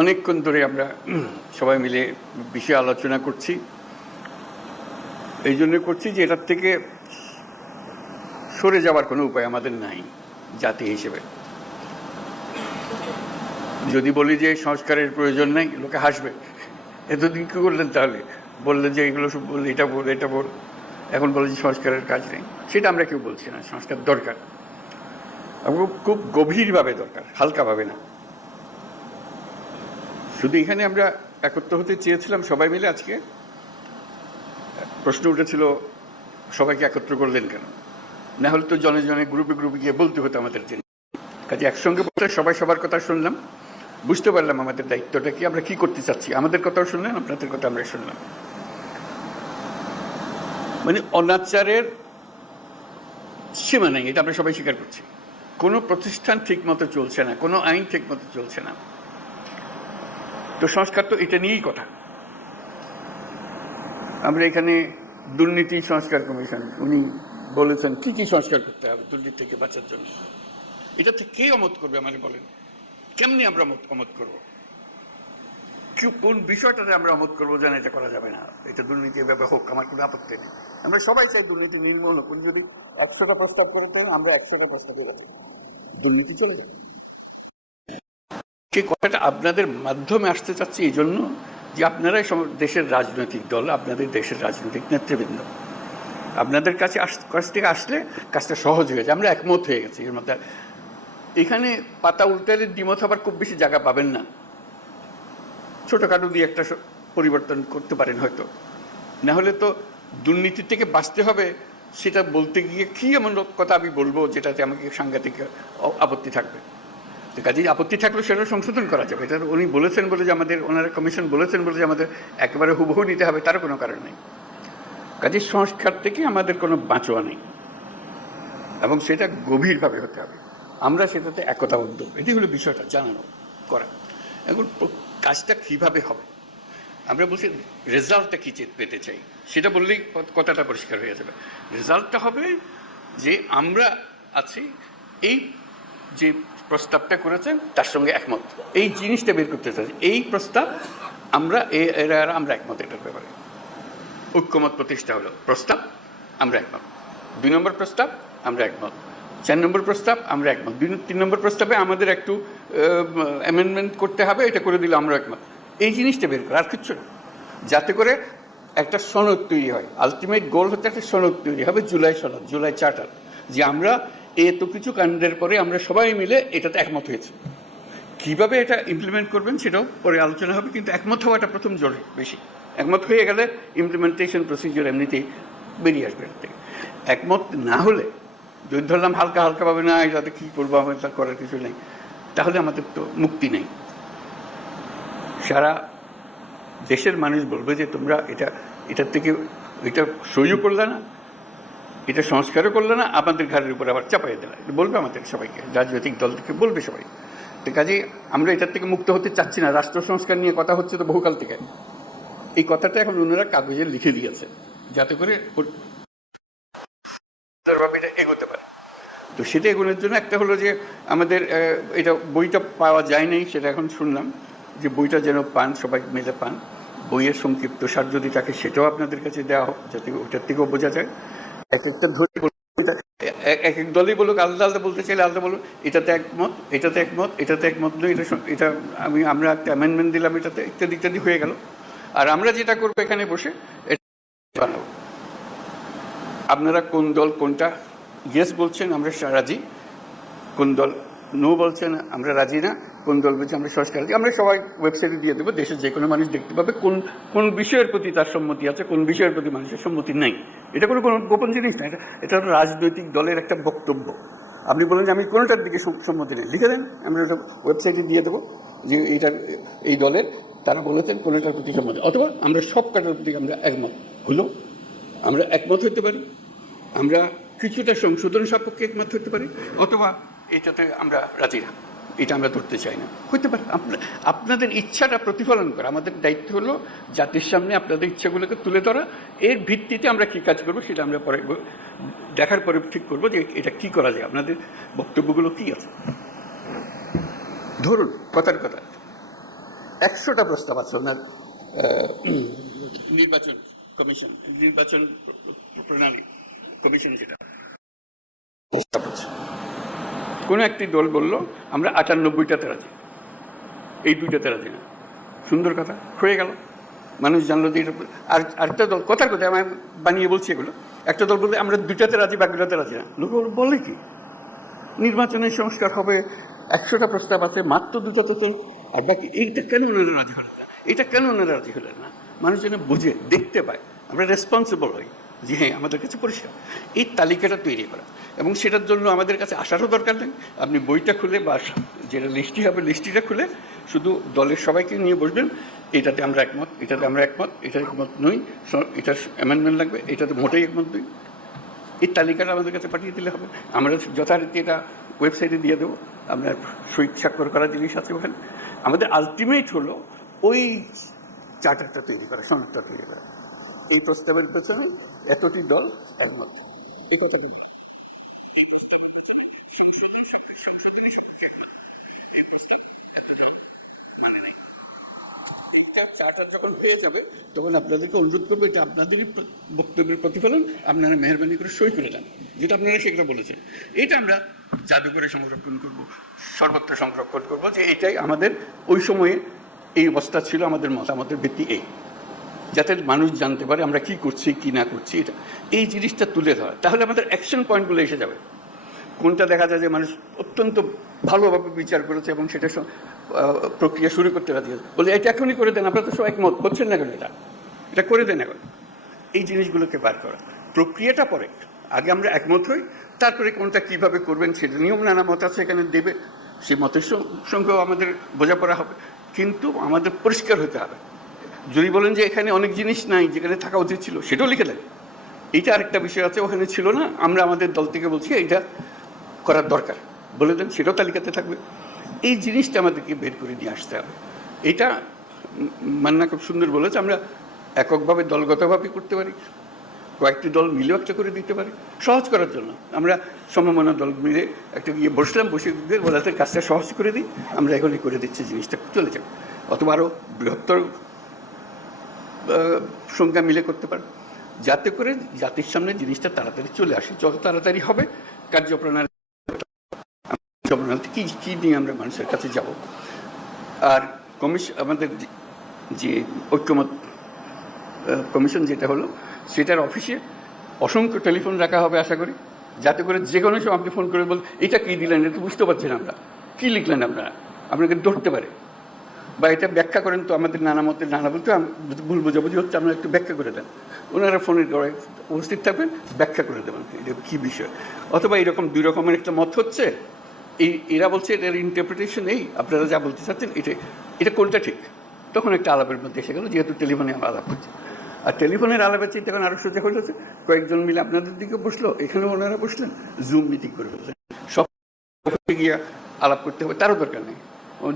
অনেকক্ষণ ধরে আমরা সবাই মিলে বিষয়ে আলোচনা করছি এই জন্য করছি যে এটার থেকে সরে যাওয়ার কোনো উপায় আমাদের নাই জাতি হিসেবে যদি বলি যে সংস্কারের প্রয়োজন নেই লোকে হাসবে এতদিন কী করলেন তাহলে বললেন যে এগুলো সব বল এটা বল এটা বল এখন বলে যে সংস্কারের কাজ নেই সেটা আমরা কেউ বলছি না সংস্কার দরকার খুব গভীরভাবে দরকার হালকাভাবে না শুধু এখানে আমরা একত্র হতে চেয়েছিলাম সবাই মিলে আজকে প্রশ্ন উঠেছিল সবাইকে একত্র করলেন কেন না হলে তো জনে জনে গ্রুপে গ্রুপে গিয়ে বলতে হতো আমাদের জন্য কাজে একসঙ্গে বলতে সবাই সবার কথা শুনলাম বুঝতে পারলাম আমাদের দায়িত্বটা কি আমরা কি করতে চাচ্ছি আমাদের কথাও শুনলেন আপনাদের কথা আমরা শুনলাম মানে অনাচারের সীমা নেই এটা আমরা সবাই স্বীকার করছি কোনো প্রতিষ্ঠান ঠিকমতো চলছে না কোনো আইন ঠিকমতো চলছে না তো সংস্কার তো এটা নিয়েই কথা আমরা এখানে দুর্নীতি সংস্কার কমিশন উনি বলেছেন কি কি সংস্কার করতে হবে দুর্নীতি থেকে বাঁচার জন্য এটাতে কে অমত করবে আমাদের বলেন কেমনি আমরা অমত করব কোন বিষয়টাতে আমরা অমত করবো যেন এটা করা যাবে না এটা দুর্নীতির ব্যাপারে হোক আমার কোনো আপত্তি নেই আমরা সবাই চাই দুর্নীতি নির্মূল হোক যদি একশোটা প্রস্তাব করতে আমরা একশোটা প্রস্তাব করতাম দুর্নীতি চলে যাবে সেই কথাটা আপনাদের মাধ্যমে আসতে চাচ্ছি এই জন্য যে আপনারাই দেশের রাজনৈতিক দল আপনাদের দেশের রাজনৈতিক নেতৃবৃন্দ আপনাদের কাছে আস কাছ থেকে আসলে কাজটা সহজ হয়ে গেছে আমরা একমত হয়ে গেছি এর মধ্যে এখানে পাতা উল্টালে দ্বিমত আবার খুব বেশি জায়গা পাবেন না ছোটোখাটো দিয়ে একটা পরিবর্তন করতে পারেন হয়তো না হলে তো দুর্নীতি থেকে বাঁচতে হবে সেটা বলতে গিয়ে কী এমন কথা আমি বলবো যেটাতে আমাকে সাংঘাতিক আপত্তি থাকবে কাজেই আপত্তি থাকলে সেটা সংশোধন করা যাবে এটা উনি বলেছেন বলে যে আমাদের ওনারা কমিশন বলেছেন বলে যে আমাদের একেবারে হুবহু নিতে হবে তার কোনো কারণ নেই কাজে সংস্কার থেকে আমাদের কোনো বাঁচোয়া নেই এবং সেটা গভীরভাবে হতে হবে আমরা সেটাতে একতাবদ্ধ এটি হলো বিষয়টা জানানো করা এখন কাজটা কীভাবে হবে আমরা বলছি রেজাল্টটা কী পেতে চাই সেটা বললেই কথাটা পরিষ্কার হয়ে যাবে রেজাল্টটা হবে যে আমরা আছি এই যে প্রস্তাবটা করেছেন তার সঙ্গে একমত এই জিনিসটা বের করতে চাই এই প্রস্তাব আমরা এরা আমরা একমত এটার ব্যাপারে ঐক্যমত প্রতিষ্ঠা হলো প্রস্তাব আমরা একমত দুই নম্বর প্রস্তাব আমরা একমত চার নম্বর প্রস্তাব আমরা একমত দুই তিন নম্বর প্রস্তাবে আমাদের একটু অ্যামেন্ডমেন্ট করতে হবে এটা করে দিলে আমরা একমত এই জিনিসটা বের করে আর কিচ্ছু না যাতে করে একটা সনদ তৈরি হয় আলটিমেট গোল হচ্ছে একটা সনদ তৈরি হবে জুলাই সনদ জুলাই চার্টার যে আমরা এত কিছু কাণ্ডের পরে আমরা সবাই মিলে এটাতে একমত হয়েছে কীভাবে এটা ইমপ্লিমেন্ট করবেন সেটাও পরে আলোচনা হবে কিন্তু একমত হওয়াটা প্রথম জরুরি বেশি একমত হয়ে গেলে ইমপ্লিমেন্টেশন প্রসিজিওর এমনিতেই বেরিয়ে আসবে থেকে একমত না হলে যদি ধরলাম হালকা হালকাভাবে না যাতে কী করবো আমাদের করার কিছু নেই তাহলে আমাদের তো মুক্তি নেই সারা দেশের মানুষ বলবে যে তোমরা এটা এটার থেকে এটা সহ্য করলে না এটা সংস্কারও করলে না আমাদের ঘাড়ের উপর আবার চাপাইয়ে দিলে বলবে আমাদের সবাইকে রাজনৈতিক দল থেকে বলবে সবাই তো কাজে আমরা এটার থেকে মুক্ত হতে চাচ্ছি না রাষ্ট্র সংস্কার নিয়ে কথা হচ্ছে তো বহুকাল থেকে এই কথাটা এখন ওনারা কাগজে লিখে দিয়েছে যাতে করে এগোতে পারে তো সেটা এগোনোর জন্য একটা হলো যে আমাদের এটা বইটা পাওয়া যায় নাই সেটা এখন শুনলাম যে বইটা যেন পান সবাই মেলে পান বইয়ের সংক্ষিপ্ত সার যদি থাকে সেটাও আপনাদের কাছে দেওয়া হোক যাতে ওটার থেকেও বোঝা যায় একটা ধরে এক এক দলই বলুক আলাদা আলাদা বলতে চাইলে আলাদা বলুক এটাতে একমত এটাতে একমত এটাতে একমত নয় এটা এটা আমি আমরা একটা অ্যামেন্ডমেন্ট দিলাম এটাতে ইত্যাদি ইত্যাদি হয়ে গেল আর আমরা যেটা করবো এখানে বসে এটা আপনারা কোন দল কোনটা ইয়েস বলছেন আমরা রাজি কোন দল নো বলছেন আমরা রাজি না কোন দল বলছে আমরা সংস্কার দিই আমরা সবাই ওয়েবসাইটে দিয়ে দেবো দেশের যে কোনো মানুষ দেখতে পাবে কোন কোন বিষয়ের প্রতি তার সম্মতি আছে কোন বিষয়ের প্রতি মানুষের সম্মতি নেই এটা কোনো কোনো গোপন জিনিস না এটা এটা রাজনৈতিক দলের একটা বক্তব্য আপনি বলেন যে আমি কোনোটার দিকে সম্মতি নেই লিখে দেন আমি ওটা ওয়েবসাইটে দিয়ে দেবো যে এইটা এই দলের তারা বলেছেন কোনোটার প্রতি সম্মতি অথবা আমরা সব কাটার প্রতি আমরা একমত হলো আমরা একমত হতে পারি আমরা কিছুটা সংশোধন সাপেক্ষে একমত হতে পারি অথবা এটাতে আমরা রাজি না এটা আমরা ধরতে চাই না হইতে পারে আপনাদের ইচ্ছাটা প্রতিফলন করা আমাদের দায়িত্ব হলো জাতির সামনে আপনাদের ইচ্ছাগুলোকে তুলে ধরা এর ভিত্তিতে আমরা কী কাজ করবো সেটা আমরা পরে দেখার পরে ঠিক করবো যে এটা কি করা যায় আপনাদের বক্তব্যগুলো কী আছে ধরুন কথার কথা একশোটা প্রস্তাব আছে ওনার নির্বাচন কমিশন নির্বাচন প্রণালী কমিশন যেটা প্রস্তাব আছে কোনো একটি দল বলল আমরা আটানব্বইটাতে রাজি এই দুইটাতে রাজি না সুন্দর কথা হয়ে গেল মানুষ জানলো যে এটা আর আরেকটা দল কথার কথা আমি বানিয়ে বলছি এগুলো একটা দল বলতে আমরা দুইটাতে রাজি বাকিটাতে রাজি না লোক বলে কি নির্বাচনের সংস্কার হবে একশোটা প্রস্তাব আছে মাত্র দুটাতে আর বাকি এইটা কেন ওনারা রাজি হলেন না এটা কেন ওনারা রাজি হলেন না মানুষ যেন বুঝে দেখতে পায় আমরা রেসপন্সিবল হই যে হ্যাঁ আমাদের কাছে পরিষ্কার এই তালিকাটা তৈরি করা এবং সেটার জন্য আমাদের কাছে আসারও দরকার নেই আপনি বইটা খুলে বা যেটা লিস্টি হবে লিস্টিটা খুলে শুধু দলের সবাইকে নিয়ে বসবেন এটাতে আমরা একমত এটাতে আমরা একমত এটা একমত নই এটা অ্যামেন্ডমেন্ট লাগবে এটাতে মোটেই একমত নই এই তালিকাটা আমাদের কাছে পাঠিয়ে দিলে হবে আমরা যথারীতি এটা ওয়েবসাইটে দিয়ে দেবো আপনার সই স্বাক্ষর করা জিনিস আছে ওখানে আমাদের আলটিমেট হলো ওই চার্টারটা তৈরি করা সনদটা তৈরি করা এই প্রস্তাবের পেছনে এতটি দল একমত এই কথা এই প্রথমে সংসদের এই এতটা মানে নেই তখন আপনাদেরকে অনুরোধ করবো এটা আপনাদেরই বক্তব্যের প্রতিফলন আপনারা মেহরবানি করে সই করে যান যেটা আপনারা সেটা বলেছেন এটা আমরা জাদুঘরে সংরক্ষণ করব সর্বত্র সংরক্ষণ করব যে এটাই আমাদের ওই সময়ে এই অবস্থা ছিল আমাদের মতামতের ভিত্তি এই যাতে মানুষ জানতে পারে আমরা কি করছি কি না করছি এটা এই জিনিসটা তুলে ধরা তাহলে আমাদের অ্যাকশন পয়েন্টগুলো এসে যাবে কোনটা দেখা যায় যে মানুষ অত্যন্ত ভালোভাবে বিচার করেছে এবং সেটা প্রক্রিয়া শুরু করতে রাজি আছে বলে এটা এখনই করে দেন আপনারা তো সবাই একমত করছেন না কেন এটা এটা করে দেন এখন এই জিনিসগুলোকে বার করা প্রক্রিয়াটা পরে আগে আমরা একমত হই তারপরে কোনটা কিভাবে করবেন সেটা নিয়ম নানা মত আছে এখানে দেবে সেই মতের সঙ্গেও আমাদের বোঝাপড়া হবে কিন্তু আমাদের পরিষ্কার হতে হবে যদি বলেন যে এখানে অনেক জিনিস নাই যেখানে থাকা উচিত ছিল সেটাও লিখে দেন এইটা আরেকটা বিষয় আছে ওখানে ছিল না আমরা আমাদের দল থেকে বলছি এটা করার দরকার বলে দেন সেটাও তালিকাতে থাকবে এই জিনিসটা আমাদেরকে বের করে নিয়ে আসতে হবে এটা মান্না খুব সুন্দর বলেছে আমরা এককভাবে দলগতভাবে করতে পারি কয়েকটি দল মিলেও একটা করে দিতে পারি সহজ করার জন্য আমরা সমমনা দল মিলে একটা গিয়ে বসলাম বসে দিয়ে বলাতে কাজটা সহজ করে দিই আমরা এখনই করে দিচ্ছি জিনিসটা চলে যাবে অথবা আরও বৃহত্তর সংজ্ঞা মিলে করতে পারে যাতে করে জাতির সামনে জিনিসটা তাড়াতাড়ি চলে আসে যত তাড়াতাড়ি হবে কার্যপ্রণাল কার্যপ্রণালীতে কী কী নিয়ে আমরা মানুষের কাছে যাব আর কমিশন আমাদের যে ঐক্যমত কমিশন যেটা হলো সেটার অফিসে অসংখ্য টেলিফোন রাখা হবে আশা করি যাতে করে যে কোনো সময় আপনি ফোন করে বল এটা কী দিলেন এটা বুঝতে পারছেন আমরা কী লিখলেন আপনারা আপনাকে ধরতে পারে বা এটা ব্যাখ্যা করেন তো আমাদের নানা মতের নানা বলতে ভুল বোঝাবুঝি হচ্ছে আপনারা একটু ব্যাখ্যা করে দেন ওনারা ফোনের করে উপস্থিত থাকবেন ব্যাখ্যা করে দেবেন এটা কী বিষয় অথবা এরকম দুই রকমের একটা মত হচ্ছে এই এরা বলছে এটার ইন্টারপ্রিটেশন এই আপনারা যা বলতে চাচ্ছেন এটা এটা কোনটা ঠিক তখন একটা আলাপের মধ্যে এসে গেল যেহেতু টেলিফোনে আমরা আলাপ করছি আর টেলিফোনের আলাপের চিন্তা এখন আরও সোজা হয়ে কয়েকজন মিলে আপনাদের দিকে বসলো এখানে ওনারা বসলেন জুম মিটিং করে ফেলছেন সব গিয়ে আলাপ করতে হবে তারও দরকার নেই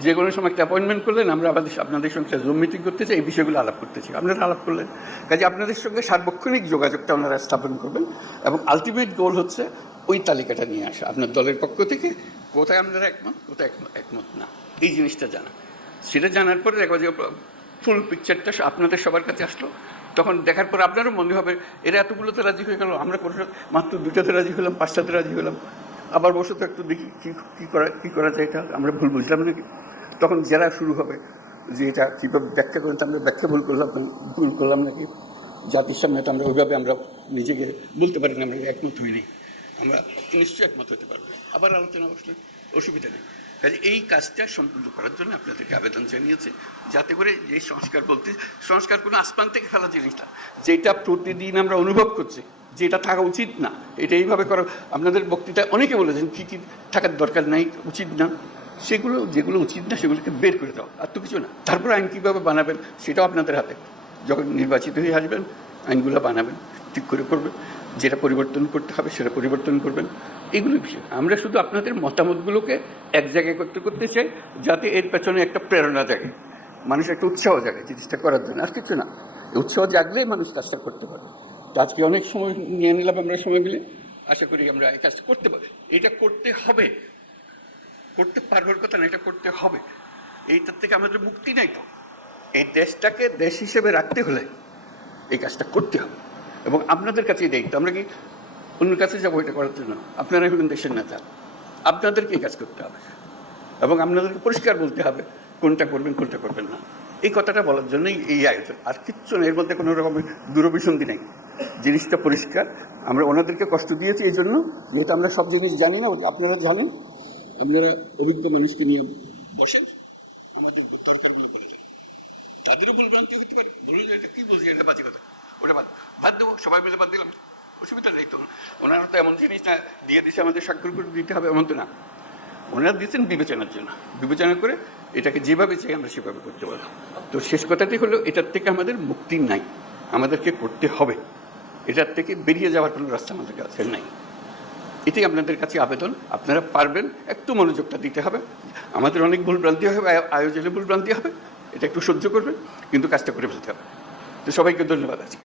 যে কোনো সময় একটা অ্যাপয়েন্টমেন্ট করলেন আমরা আমাদের আপনাদের সঙ্গে জুম মিটিং করতে চাই এই বিষয়গুলো আলাপ করতে চাই আপনারা আলাপ করলেন কাজে আপনাদের সঙ্গে সার্বক্ষণিক যোগাযোগটা আপনারা স্থাপন করবেন এবং আলটিমেট গোল হচ্ছে ওই তালিকাটা নিয়ে আসা আপনার দলের পক্ষ থেকে কোথায় আপনারা একমত কোথায় একমত না এই জিনিসটা জানা সেটা জানার পরে দেখো যে ফুল পিকচারটা আপনাদের সবার কাছে আসলো তখন দেখার পর আপনারও মনে হবে এরা এতগুলোতে রাজি হয়ে গেল আমরা কোনো মাত্র দুটাতে রাজি হলাম পাঁচটাতে রাজি হলাম আবার বসে তো একটু দেখি কী কী করা কী করা যায় এটা আমরা ভুল বুঝলাম নাকি তখন জেরা শুরু হবে যে এটা কীভাবে ব্যাখ্যা করেন আমরা ব্যাখ্যা ভুল করলাম ভুল করলাম নাকি জাতির সামনে তো আমরা ওইভাবে আমরা নিজেকে বলতে পারি না আমরা একমত হইনি আমরা নিশ্চয়ই একমত হতে পারবো আবার আলোচনা বসলে অসুবিধা নেই কাজে এই কাজটা সম্পূর্ণ করার জন্য আপনাদেরকে আবেদন জানিয়েছে যাতে করে যে সংস্কার বলতে সংস্কার কোনো আসমান থেকে ফেলা জিনিস না যেটা প্রতিদিন আমরা অনুভব করছি যে এটা থাকা উচিত না এটা এইভাবে করা আপনাদের বক্তৃতায় অনেকে বলেছেন কী কী থাকার দরকার নাই উচিত না সেগুলো যেগুলো উচিত না সেগুলোকে বের করে দাও আর তো কিছু না তারপর আইন কীভাবে বানাবেন সেটাও আপনাদের হাতে যখন নির্বাচিত হয়ে আসবেন আইনগুলো বানাবেন ঠিক করে করবেন যেটা পরিবর্তন করতে হবে সেটা পরিবর্তন করবেন এগুলো বিষয় আমরা শুধু আপনাদের মতামতগুলোকে এক জায়গায় করতে করতে চাই যাতে এর পেছনে একটা প্রেরণা জাগে মানুষ একটা উৎসাহ জাগে জিনিসটা করার জন্য আর কিছু না উৎসাহ জাগলেই মানুষ কাজটা করতে পারবে আজকে অনেক সময় নিয়ে নিলাম আমরা সময় মিলে আশা করি আমরা এই কাজটা করতে পারি এটা করতে হবে করতে পারবার কথা না এটা করতে হবে এইটার থেকে আমাদের মুক্তি নাই তো এই দেশটাকে দেশ হিসেবে রাখতে হলে এই কাজটা করতে হবে এবং আপনাদের কাছেই তো আমরা কি অন্যের কাছে যাবো এটা করার জন্য আপনারাই হলেন দেশের নেতা আপনাদেরকে এই কাজ করতে হবে এবং আপনাদেরকে পরিষ্কার বলতে হবে কোনটা করবেন কোনটা করবেন না এই কথাটা বলার জন্যই এই আয়োজন আর কিচ্ছু না এর মধ্যে কোনো রকমের দূরভিসন্ধি নেই জিনিসটা পরিষ্কার আমরা ওনাদেরকে কষ্ট দিয়েছি এই জন্য যেহেতু আমরা সব জিনিস জানি না আপনারা জানেন আপনারা অভিজ্ঞ মানুষকে নিয়ে বসেন আমাদের দরকারগুলো বললেন তাদেরও ভুলভ্রান্তি হতে পারে বলুন এটা কী বলছি এটা বাজে কথা ওটা বাদ বাদ দেবো সবাই মিলে বাদ দিলাম অসুবিধা নেই তো ওনারা তো এমন জিনিস না দিয়ে দিচ্ছে আমাদের স্বাক্ষর করে দিতে হবে এমন তো না ওনারা দিয়েছেন বিবেচনার জন্য বিবেচনা করে এটাকে যেভাবে চাই আমরা সেভাবে করতে পারবো তো শেষ কথাটি হলো এটার থেকে আমাদের মুক্তি নাই আমাদেরকে করতে হবে এটার থেকে বেরিয়ে যাওয়ার কোনো রাস্তা আমাদের কাছে নেই এটাই আপনাদের কাছে আবেদন আপনারা পারবেন একটু মনোযোগটা দিতে হবে আমাদের অনেক ভুলভ্রান্তি হবে আয়োজনে ভুলভ্রান্তি হবে এটা একটু সহ্য করবেন কিন্তু কাজটা করে ফেলতে হবে তো সবাইকে ধন্যবাদ আছি